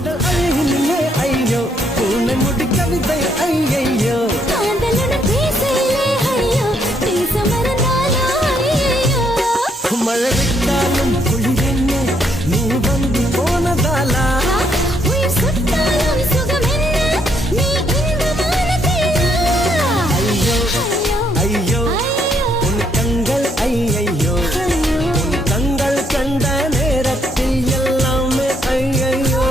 பாடல் அழகினிலே ஐயோ பூனை முடி கவிதை ஐயையோ காதலுடன் பேசையிலே ஐயோ பேச மறந்தாலோ ஐயையோ மழை விட்டாலும் குளிரென்ன நீ வந்து போனதாலா உயிர் சுட்டாலும் சுகம் என்ன நீ இன்பமான தேனா ஐயோ ஐயோ உன் கண்கள் ஐயையோ உன் கண்கள் கண்ட நேரத்தில் எல்லாமே ஐயையோ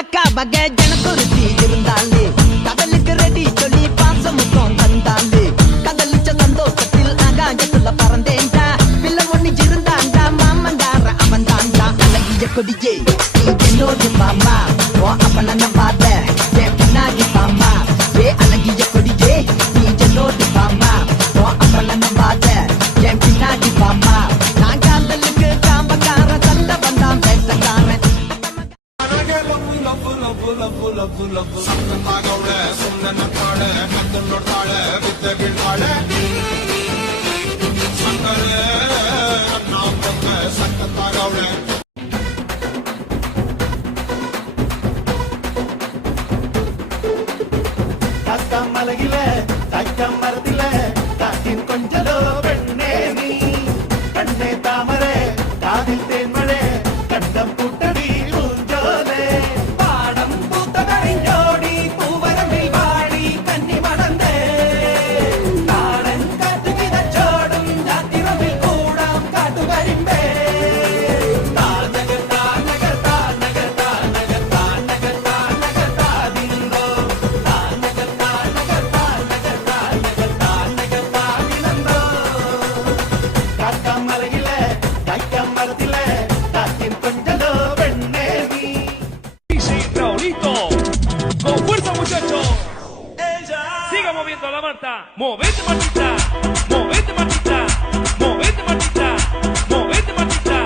அக்கா மக ஜனக்குருத்தி இருந்தாலே கடலுக்கு ரெடி சொல்லி பாசம் முத்தம் தந்தாலே கடலிச்ச சந்தோஷத்தில் ஆகாயத்துல பறந்தேன்டா பிள்ளை ஒண்ணு இருந்தாண்டா மாமங்கார அவன் தாண்டா அழகிய கொடியே நீ என்னோடு மாமா ஓ அப்பன நம்பாத என் பின்னாடி மாமா ஏ அழகிய கொடியே நீ என்னோடு மாமா ஓ அப்பன நம்பாத என் பின்னாடி மாமா நான் காதலுக்கு காம்பக்கார தந்த வந்தான் பேசக்காரன் ಸಕ್ಕತ್ತಾಗವ್ಳೆ ಸುಮ್ಮನೆ ನಗ್ತಾಳೆ ಮೆದ್ದು ನೋಡ್ತಾಳೆ ಬಿದ್ದೆ ಬೀಳ್ತಾಳೆ ಸಕ್ಕರೆ ನನ್ನ ಒಬ್ಬಕ್ಕೆ ಸಕ್ಕತ್ತಾಗವ್ಳೆ மலகில தக்கம் மரத்தில காட்டின் கொஞ்சலோ பெண்ணே நீ கண்ணே தாமரை காதில் தேன்மழை கண்டம் பூட்டடி பூஞ்சோலே பாடம் பூத்த கரைஞ்சோடி பூவரம்பில் வாடி கன்னி மடந்தே காடன் காட்டு விதச்சோடும் ஜாத்திரமில் கூடாம் காட்டு கரிம்பே Con fuerza, muchachos. Siga moviendo la manta. Movete, Martita. Movete,